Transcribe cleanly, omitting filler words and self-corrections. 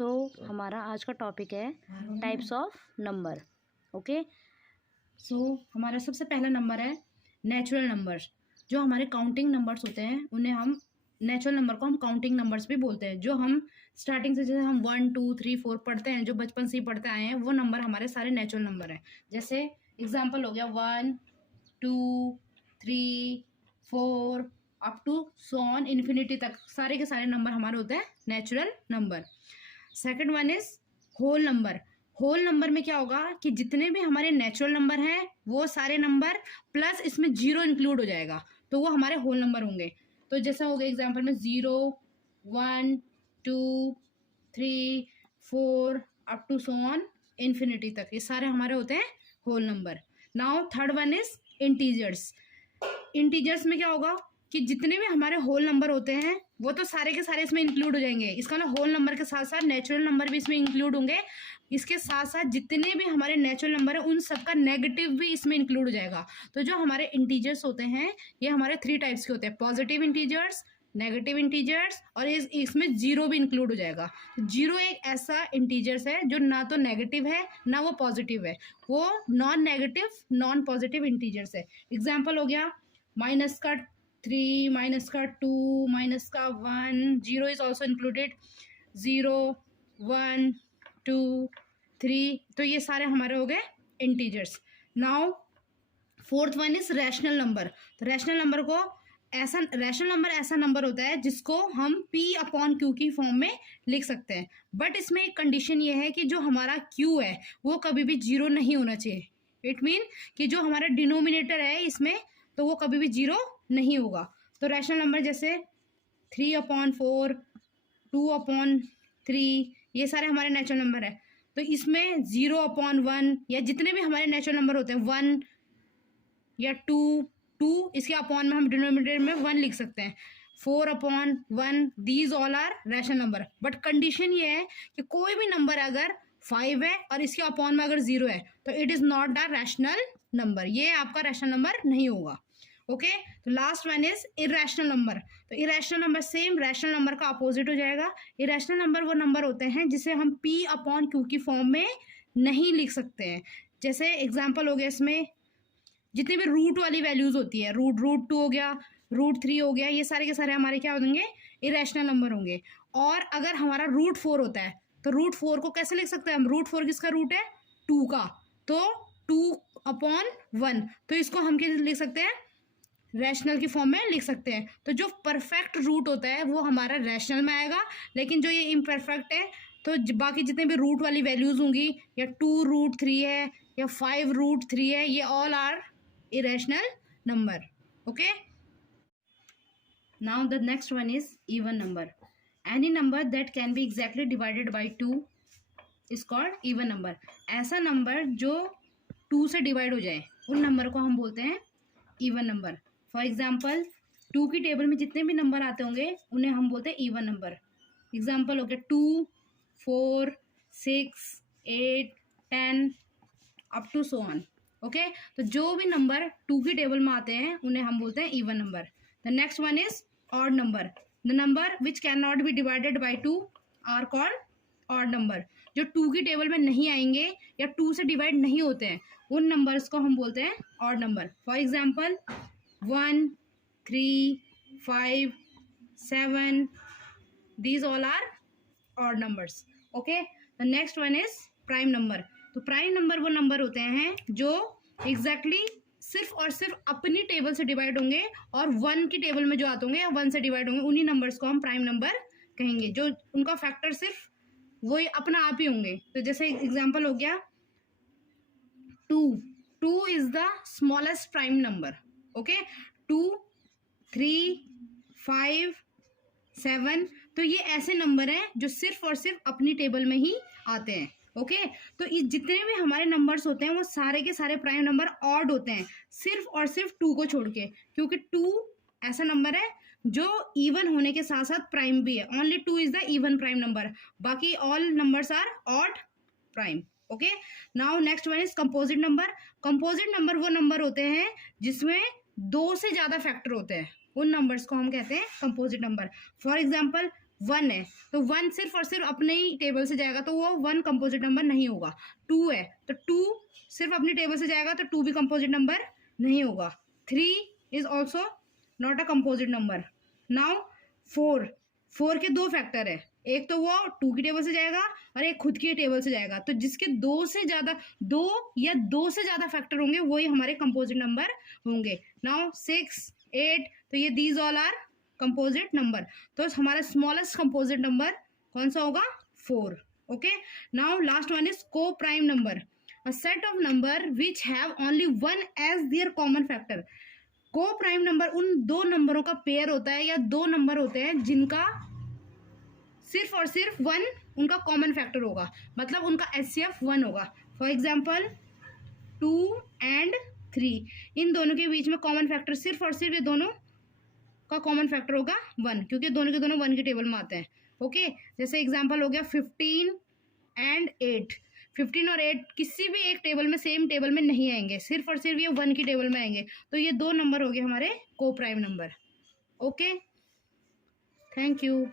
हमारा आज का टॉपिक है टाइप्स ऑफ नंबर। ओके, हमारा सबसे पहला नंबर है नेचुरल नंबर्स। जो हमारे काउंटिंग नंबर्स होते हैं उन्हें हम नेचुरल नंबर को हम काउंटिंग नंबर्स भी बोलते हैं। जो हम स्टार्टिंग से जैसे हम 1 2 3 4 पढ़ते हैं, जो बचपन से ही पढ़ते आए हैं, वो नंबर हमारे सारे नेचुरल नंबर हैं। जैसे एग्जाम्पल हो गया 1 2 3 4 up to so on infinity तक, सारे के सारे नंबर हमारे होते हैं natural number. Second one is whole number. Whole number में क्या होगा कि जितने भी हमारे नेचुरल नंबर हैं वो सारे नंबर प्लस इसमें जीरो इंक्लूड हो जाएगा, तो वो हमारे होल नंबर होंगे। तो जैसा हो गया एग्जाम्पल में 0 1 2 3 4 up to so on infinity तक, ये सारे हमारे होते हैं whole number. Now third one is integers. Integers में क्या होगा कि जितने भी हमारे होल नंबर होते हैं वो तो सारे के सारे इसमें इंक्लूड हो जाएंगे। इसका ना होल नंबर के साथ साथ नेचुरल नंबर भी इसमें इंक्लूड होंगे। इसके साथ साथ जितने भी हमारे नेचुरल नंबर है उन सबका नेगेटिव भी इसमें इंक्लूड हो जाएगा। तो जो हमारे इंटीजर्स होते हैं ये हमारे 3 टाइप्स के होते हैं, पॉजिटिव इंटीजर्स, नेगेटिव इंटीजर्स और इसमें जीरो भी इंक्लूड हो जाएगा। जीरो एक ऐसा इंटीजर्स है जो ना तो नेगेटिव है ना वो पॉजिटिव है, वो non negative non positive integers है। एग्जाम्पल हो गया माइनस का 3, माइनस का 2, माइनस का 1, जीरो इज ऑल्सो इंक्लूडेड, 0 1 2 3, तो ये सारे हमारे हो गए integers. Now fourth one is rational number. तो रैशनल नंबर को रैशनल नंबर ऐसा नंबर होता है जिसको हम P/Q की फॉर्म में लिख सकते हैं, बट इसमें एक कंडीशन ये है कि जो हमारा Q है वो कभी भी जीरो नहीं होना चाहिए। इट मीन कि जो हमारा डिनोमिनेटर है इसमें तो वो कभी भी जीरो नहीं होगा। तो रैशनल नंबर जैसे 3/4 2/3, ये सारे हमारे नेचुरल नंबर है। तो इसमें 0/1 या जितने भी हमारे नेचुरल नंबर होते हैं 1 या 2 इसके अपॉन में हम डिनोमिनेटर में 1 लिख सकते हैं, 4/1, these all are rational number. But condition ये है कि कोई भी नंबर अगर 5 है और इसके अपॉन में अगर 0 है तो it is not a rational number, ये आपका रैशनल नंबर नहीं होगा। ओके, तो last one is irrational number. तो irrational number same rational number का अपोजिट हो जाएगा। इरेशनल नंबर वो नंबर होते हैं जिसे हम P/Q की फॉर्म में नहीं लिख सकते हैं। जैसे एग्जांपल हो गया इसमें जितनी भी रूट वाली वैल्यूज होती है, रूट 2 हो गया, रूट 3 हो गया, ये सारे के सारे हमारे क्या होंगे, इरेशनल नंबर होंगे। और अगर हमारा रूट 4 होता है तो रूट 4 को कैसे लिख सकते हैं हम, रूट 4 किसका रूट है, 2 का, तो 2/1, तो इसको हम क्या लिख सकते हैं, रैशनल की फॉर्म में लिख सकते हैं। तो जो परफेक्ट रूट होता है वो हमारा रैशनल में आएगा, लेकिन जो ये इम्परफेक्ट है तो बाकी जितने भी रूट वाली वैल्यूज होंगी या 2√3 है या 5√3 है, ये all are irrational number. Okay, now the next one is even number. Any number that can be exactly divided by 2 is called even number. ऐसा नंबर जो 2 से डिवाइड हो जाए उन नंबर को हम बोलते हैं इवन नंबर। फॉर एग्जाम्पल 2 की टेबल में जितने भी नंबर आते होंगे उन्हें हम बोलते हैं इवन नंबर। एग्जाम्पल हो गया 2 4 6 8 10 up to so on. Okay, तो जो भी नंबर 2 की टेबल में आते हैं उन्हें हम बोलते हैं even number. The next one is odd number. The number which can not be divided by 2 are called odd number. जो 2 की टेबल में नहीं आएंगे या 2 से डिवाइड नहीं होते हैं उन नंबर्स को हम बोलते हैं odd number. For example 1 3 5 7, these all are odd numbers. Okay, the next one is prime number. तो प्राइम नंबर वो नंबर होते हैं जो एग्जैक्टली सिर्फ और सिर्फ अपनी टेबल से डिवाइड होंगे और 1 की टेबल में जो आते होंगे या 1 से डिवाइड होंगे, उन्हीं नंबर्स को हम प्राइम नंबर कहेंगे, जो उनका फैक्टर सिर्फ वही अपना आप ही होंगे। तो जैसे एग्जाम्पल हो गया 2 is the smallest prime number. Okay, 2 3 5 7, तो ये ऐसे नंबर हैं जो सिर्फ और सिर्फ अपनी टेबल में ही आते हैं। ओके, तो इस जितने भी हमारे नंबर्स होते हैं वो सारे के सारे प्राइम नंबर ऑड होते हैं, सिर्फ और सिर्फ 2 को छोड़ के, क्योंकि 2 ऐसा नंबर है जो इवन होने के साथ साथ प्राइम भी है। Only 2 is the even prime number, बाकी all numbers are odd prime. Okay, now next one is composite number. Composite number वो नंबर होते हैं जिसमें 2 से ज्यादा फैक्टर होते हैं, उन नंबर्स को हम कहते हैं कंपोजिट नंबर। फॉर एग्जाम्पल 1 है तो 1 सिर्फ और सिर्फ अपने ही टेबल से जाएगा तो वो 1 कंपोजिट नंबर नहीं होगा। 2 है तो 2 सिर्फ अपनी टेबल से जाएगा तो 2 भी कंपोजिट नंबर नहीं होगा। 3 is also not a composite number. Now 4 के 2 फैक्टर है, एक तो वो 2 की टेबल से जाएगा और एक खुद की टेबल से जाएगा, तो जिसके 2 या 2 से ज्यादा फैक्टर होंगे वही हमारे कंपोजिट नंबर होंगे। नाउ 6, 8, तो ये these all are composite number. तो हमारा स्मॉलेस्ट कंपोजिट नंबर कौन सा होगा? 4। Okay, now last one is coprime number, a set of number which have only 1 as their common factor. Coprime number उन 2 नंबरों का पेयर होता है या 2 नंबर होते हैं जिनका सिर्फ और सिर्फ 1 उनका कॉमन फैक्टर होगा, मतलब उनका HCF 1 होगा। फॉर एग्जाम्पल 2 एंड 3, इन दोनों के बीच में कॉमन फैक्टर सिर्फ और सिर्फ ये दोनों का कॉमन फैक्टर होगा 1, क्योंकि दोनों के दोनों 1 की टेबल में आते हैं। ओके, जैसे एग्जांपल हो गया 15 एंड 8। 15 और 8 किसी भी एक टेबल में, सेम टेबल में नहीं आएंगे, सिर्फ और सिर्फ ये 1 की टेबल में आएंगे। तो ये 2 नंबर हो गए हमारे को prime number. Okay, thank you.